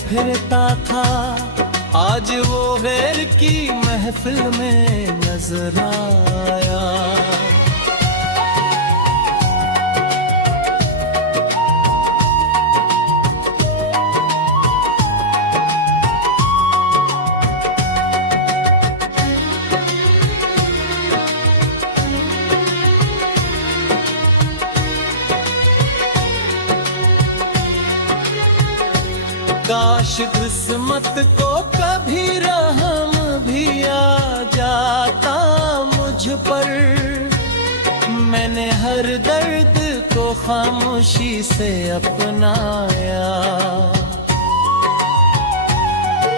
फिरता था, आज वो गैर की महफिल में नजर आया। काश किस्मत को कभी रहम भी आ जाता मुझ पर, मैंने हर दर्द को खामोशी से अपनाया।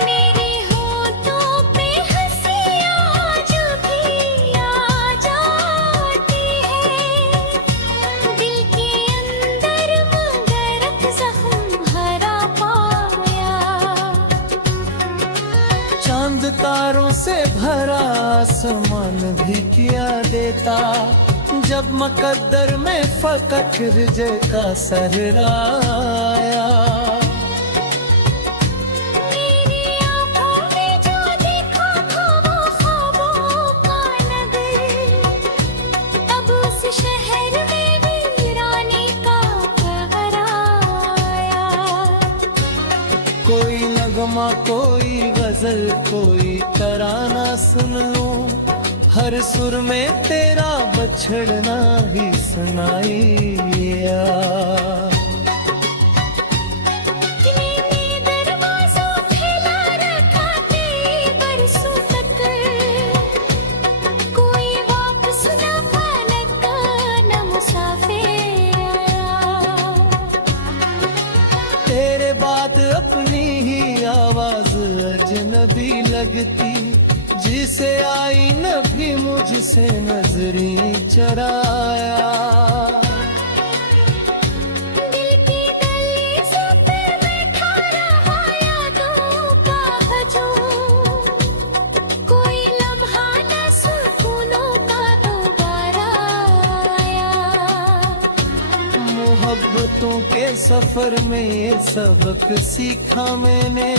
मेरे होठों पे हंसी आज भी आ जाती है, दिल के अंदर मगर जख्म हरा पाया। चांद तारों से भरा आसमान भी किया देता, जब मुकद्दर में फकत रिजे का सहराया। मेरी आँखों में जो देखा था वो ख्वाबों का नगर, अब उस शहर में वीरानी का कहर आया। कोई नगमा, कोई गजल, कोई तराना सुन लूं, हर सुर में तेरा बछड़ना ही सुनाई दिया। मैंने दरवाज़ों फैला रखा कई बरसों तक, कोई वापस न पलटा न मुसाफिर आया। तेरे बाद अपनी ही आवाज अजनबी लगती, जिसे आई न भी मुझसे नजरी चराया। दिल की दहलीज़ों पे बैठा रहा यादों का हजूम, कोई लम्हा न सुकूनों का दोबारा आया। मोहब्बतों के सफर में ये सबक सीखा मैंने,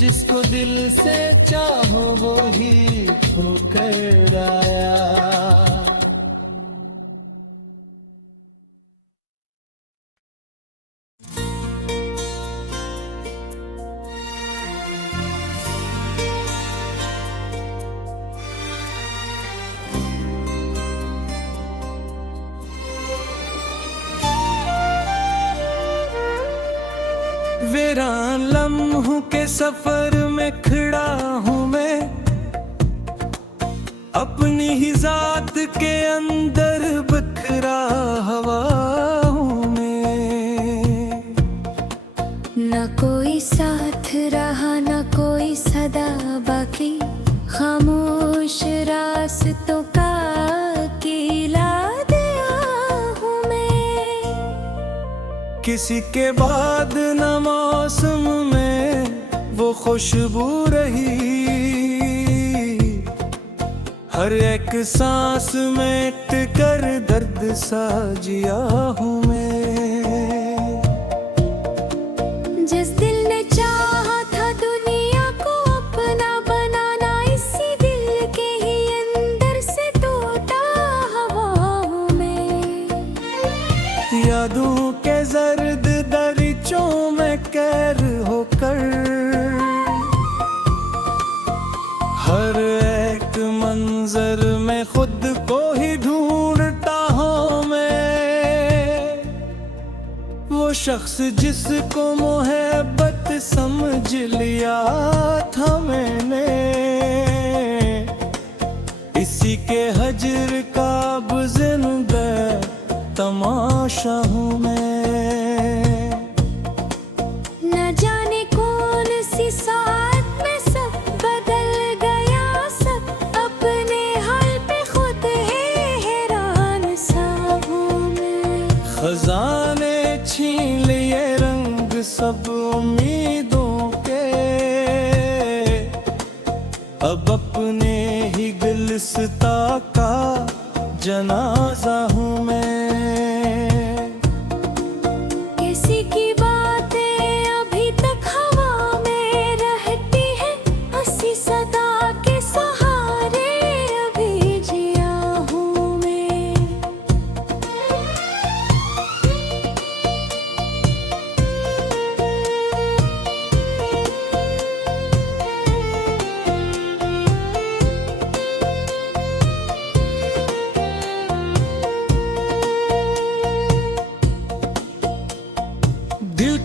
जिसको दिल से चाहो वो ही ठुकर आया। वीरान लम्हों के सफर में खड़ा हूँ मैं, अपनी ही जात के अंदर बिखरा हवा हूँ मैं। न कोई साथ रहा न कोई सदा बाकी, खामोश रास्तों का अकेला दिया हूँ मैं। किसी के बाद न मौसम में वो खुशबू रही, हर एक सांस में टिकर दर्द सा जिया हूँ मैं। जिस दिल ने चाहा था दुनिया को अपना बनाना, इसी दिल के ही अंदर से टूटा हवा हूँ मैं। यादों के जर्द दरीचों में कैर होकर, हर एक मंजर में खुद को ही ढूंढता हूँ मैं। वो शख्स जिसको मोहब्बत समझ लिया था मैंने, इसी के हजर का अब जिंदा तमाशा हूँ मैं। न जाने कौन सी साथ में सब बदल गया, सब अपने हाल पे खुद ही हैरान सा हूँ मैं। खजाने छीन लिए रंग सब उम्मीदों के, अब अपने ही गुलिस्ता का जनाजा हूँ मैं। किसी की बातें अभी तक हवा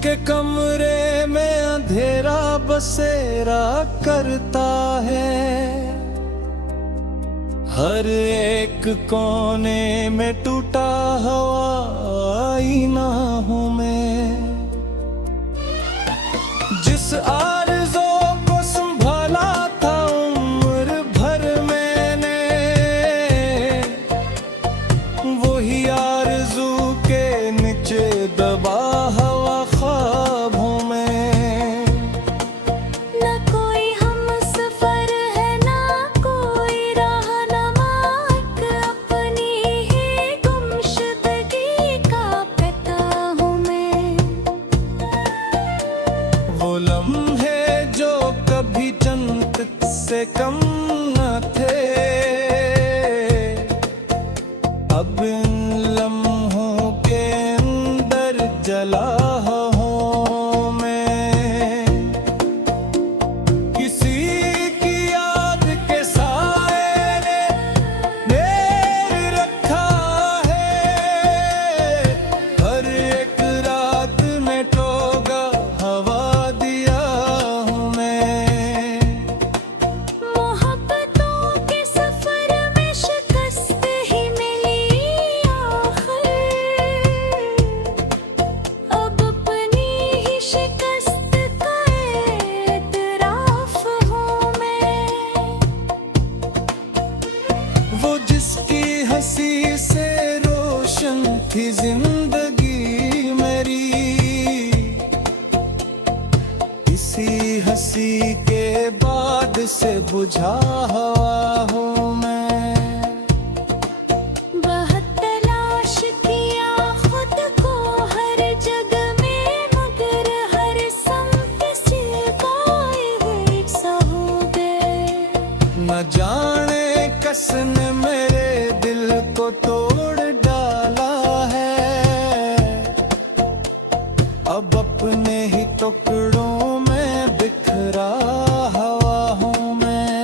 के कमरे में अंधेरा बसेरा करता है, हर एक कोने में टूटा हुआ आईना हूँ मैं। जिस आरज़ू को संभाला था उम्र भर मैंने, वही आरज़ू के नीचे दबा हुआ ख्वाब हूँ मैं। न कोई हमसफर है ना कोई रहनुमा, एक अपनी ही गुमशुदगी का पता हूँ मैं। वो लम्हे जो कभी जन्नत से कम न थे, अब इन लम्हों के अंदर जला हूँ मैं। किसी की याद के साए ने घेर रखा है, हर एक रात में टोगा हवा दिया हूँ मैं। मोहब्बतों के सफर में शिकस्त ही मिली आखिर, अब अपनी ही शिकस्त का एतराफ हूँ मैं। वो जिसकी हंसी से रोशन थी जिंदगी मेरी, इसी हंसी के बाद से बुझा हुआ हूँ मैं। बहुत तलाश किया खुद को हर जगह में, मगर हर समत से गाए हुए सा हो गए। न जाने कसने मेरे दिल को तोड़ डाला है, अब अपने ही टुकड़ों में बिखरा हुआ हूँ मैं।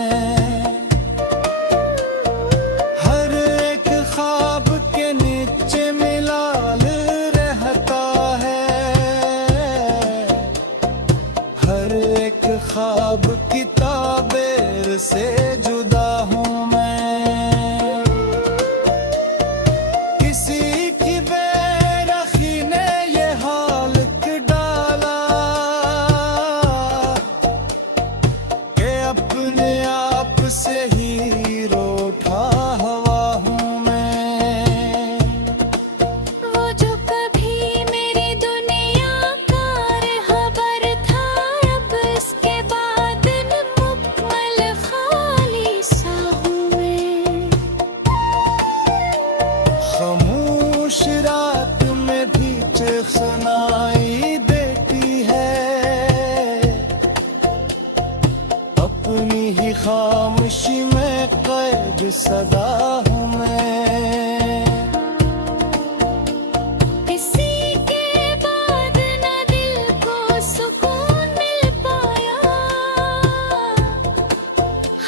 हर एक ख्वाब के नीचे मिलाल रहता है, हर एक ख्वाब की ताबीर से जुदा हूँ मैं। किसी की बेरखी ने ये हाल डाला कि अपने आप से ही रूठा हुआ हूँ मैं। वो जो कभी मेरी दुनिया का रहबर था, अब इसके बाद मुकम्मल खाली सा हूँ मैं। खामोश रात में भी चीख सुनाई देती है, अपनी ही खामोशी में कैद सदा हूँ मैं। किसी के बाद न दिल को सुकून मिल पाया,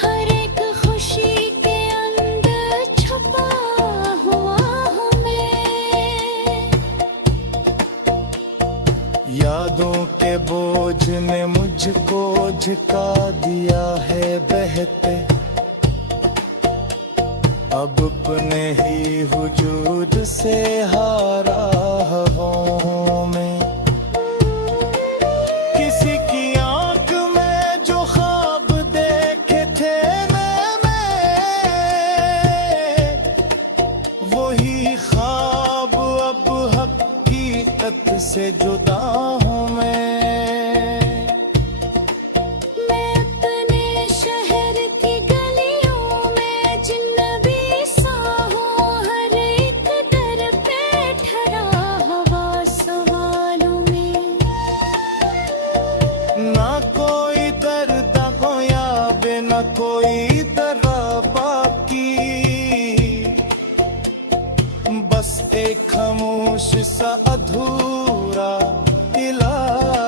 हर एक खुशी के अंदर छुपा हुआ हूँ मैं। यादों के बोझ ने मुझको झुका दिया है बहते, अब अपने ही वजूद से हारा हूँ मैं। किसी की आंख में जो ख्वाब देखे थे मैंने, वही ख्वाब अब हकीकत से जुदा हूँ मैं। मैं अपने शहर की गलियों में जिन्नबी सा हूँ, हर एक दर पे ठहरा हवा सवालों में। ना कोई दर्द खोया बे न कोई दरा बाकी, बस एक खामोश सा अधूरा इलाज